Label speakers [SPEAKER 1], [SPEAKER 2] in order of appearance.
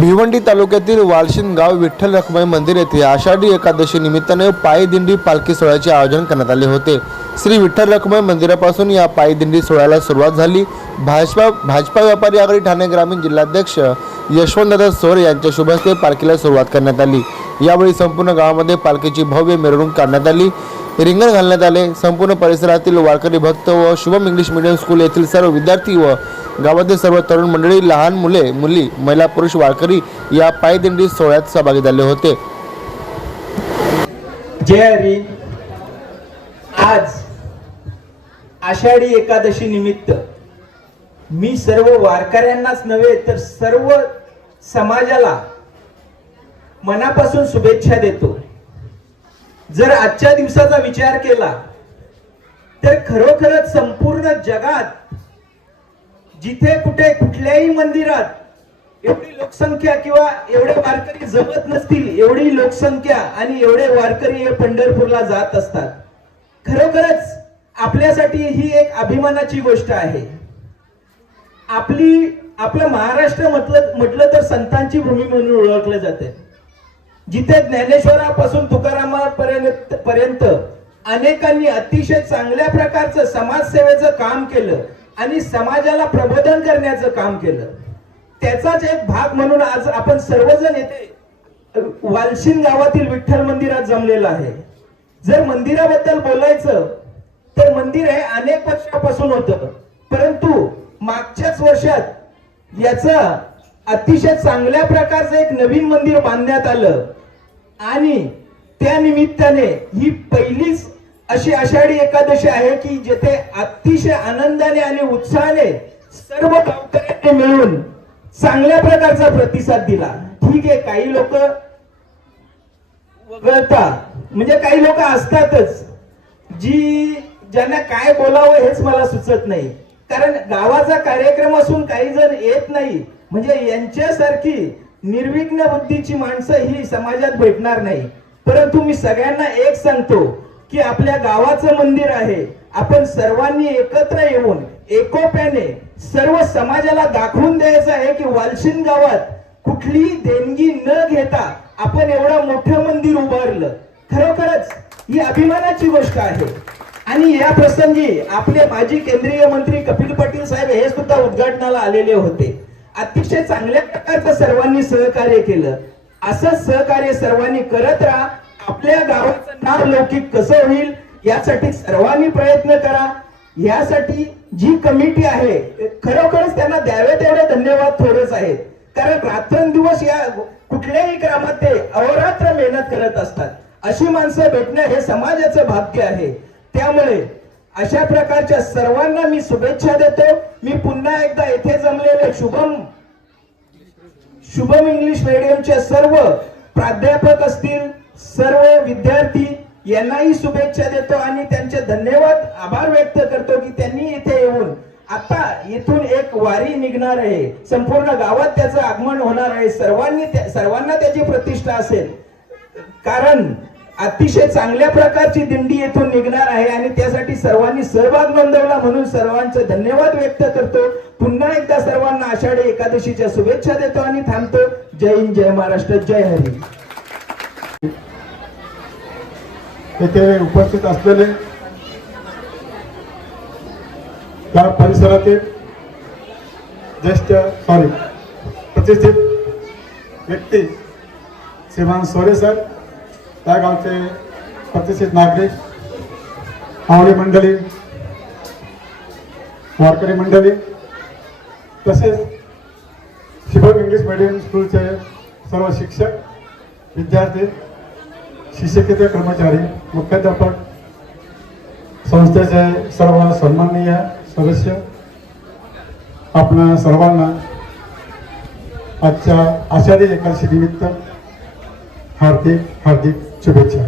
[SPEAKER 1] भिवंडी तालुक्यातील वालशिन गाव विठ्ठल रखमाई मंदिर येथे आषाढी एकादशी निमित्ताने पायदिंडी पालखी सोहळ्याचे आयोजन करण्यात आले होते. श्री विठ्ठल रखमाई मंदिरापासून या पायदिंडी सोहळ्याला सुरुवात झाली. भाजपा भाजपा व्यापारी आघाडी ठाणे ग्रामीण जिल्हाध्यक्ष यशवंतदादा सोर यांच्या शुभ हस्ते पालखीला सुरुवात करण्यात आली. यावेळी संपूर्ण गावामध्ये पालखीची भव्य मिरवणूक काढण्यात आली. रिंगण घालण्यात आले. संपूर्ण परिसरातील वारकरी भक्त व शुभम इंग्लिश मीडियम स्कूल येथील सर्व विद्यार्थी व गावातील सर्व तरुण मंडळी लहान मुले मुली महिला पुरुष वारकरी या पायदिंडी सोहळ्यात सहभागी झाले होते.
[SPEAKER 2] जय हरी. आज आषाढी एकादशी निमित्त मी सर्व वारकऱ्यांनाच नव्हे तर सर्व समाजाला मनापासून शुभेच्छा देतो. जर आजच्या दिवसाचा विचार केला तर खरोखरच संपूर्ण जगात जिथे कुठे कुठल्याही मंदिरात एवढी लोकसंख्या किंवा एवढे वारकरी जमत नसतील एवढी लोकसंख्या आणि एवढे वारकरी हे पंढरपूरला जात असतात. खरोखरच आपल्यासाठी ही एक अभिमानाची गोष्ट आहे. आपली आपलं महाराष्ट्र म्हटलं म्हटलं तर संतांची भूमी म्हणून ओळखलं जाते जिथे ज्ञानेश्वरापासून तुकारामापर्यंत पर्यंत अनेकांनी अतिशय चांगल्या प्रकारचं समाजसेवेचं काम केलं आणि समाजाला प्रबोधन करण्याचं काम केलं. त्याचाच एक भाग म्हणून आज आपण सर्वजण येथे वालशिन गावातील विठ्ठल मंदिरात जमलेलं आहे. जर मंदिराबद्दल बोलायचं तर मंदिर हे अनेक वर्षापासून होतं. परंतु मागच्याच वर्षात याचा अतिशय चांगल्या प्रकारचं एक नवीन मंदिर बांधण्यात आलं. आणि त्या निमित्ताने ही पहिलीच अशी आषाढी एकादशी आहे की जेथे अतिशय आनंदाने आणि उत्साहाने सर्व गावकऱ्यांनी मिळून चांगल्या प्रकारचा प्रतिसाद दिला. ठीक आहे काही लोक वगळता. म्हणजे काही लोक असतातच. जी ज्यांना काय बोलावं हेच मला सुचत नाही. कारण गावाचा कार्यक्रम असून काही जण येत नाही. म्हणजे यांच्यासारखी निर्विघ्न बुद्धीची माणसं ही समाजात भेटणार नाही. परंतु मी सगळ्यांना एक सांगतो की आपल्या गावाचं मंदिर आहे. आपण सर्वांनी एकत्र येऊन एकोप्याने सर्व समाजाला दाखवून द्यायचं आहे की वालशिन गावात कुठलीही देणगी न घेता आपण एवढं मोठं मंदिर उभारलं. खरोखरच ही अभिमानाची गोष्ट आहे. आणि या प्रसंगी आपले माजी केंद्रीय मंत्री कपिल पाटील साहेब हे सुद्धा उद्घाटनाला आलेले होते. अतिशय चांगल्या प्रकारचं सर्वांनी सहकार्य केलं. असं सहकार्य सर्वांनी करत राहा. आपल्या गावाचं नाव लौकिक कसं होईल यासाठी सर्वांनी प्रयत्न करा. यासाठी जी कमिटी आहे खरोखरच त्यांना द्यावे तेवढे धन्यवाद थोडेच आहेत. कारण रात्रंदिवस या कुठल्याही ग्रामात ते अहोरात्र मेहनत करत असतात. अशी माणसं भेटणं हे समाजाचं भाग्य आहे. त्यामुळे अशा प्रकारच्या सर्वांना मी शुभेच्छा देतो. मी पुन्हा एकदा येथे जमलेले शुभम. शुभम इंग्लिश मिडियमचे सर्व प्राध्यापक असतील सर्व विद्यार्थी यांनाही शुभेच्छा देतो आणि त्यांचे धन्यवाद आभार व्यक्त करतो की त्यांनी इथे येऊन. आता इथून एक वारी निघणार आहे. संपूर्ण गावात त्याचं आगमन होणार आहे. सर्वांनी त्या- सर्वांना त्याची प्रतिष्ठा असेल. कारण अतिशय चांगल्या प्रकारची दिंडी येथून निघणार आहे आणि त्यासाठी सर्वांनी सहभाग नोंदवला म्हणून सर्वांचं धन्यवाद व्यक्त करतो. पुन्हा एकदा सर्वांना आषाढी एकादशीच्या शुभेच्छा देतो आणि थांबतो. जय हिंद जय महाराष्ट्र जय हरी.
[SPEAKER 3] येथे उपस्थित असलेले त्या परिसरातील ज्येष्ठ सॉरी प्रतिष्ठित व्यक्ती श्रीमान सोरे सर त्या गावचे प्रतिष्ठित नागरिक आवडी मंडळी वारकरी मंडळी तसेच शिबक इंग्लिश मिडियम स्कूलचे सर्व शिक्षक विद्यार्थी शिक्षकेतर कर्मचारी मुख्याध्यापक संस्थेचे सर्व सन्माननीय सदस्य आपणा सर्वांना आजच्या आषाढी एकादशी निमित्त हार्दिक हार्दिक শুভেচ্ছা।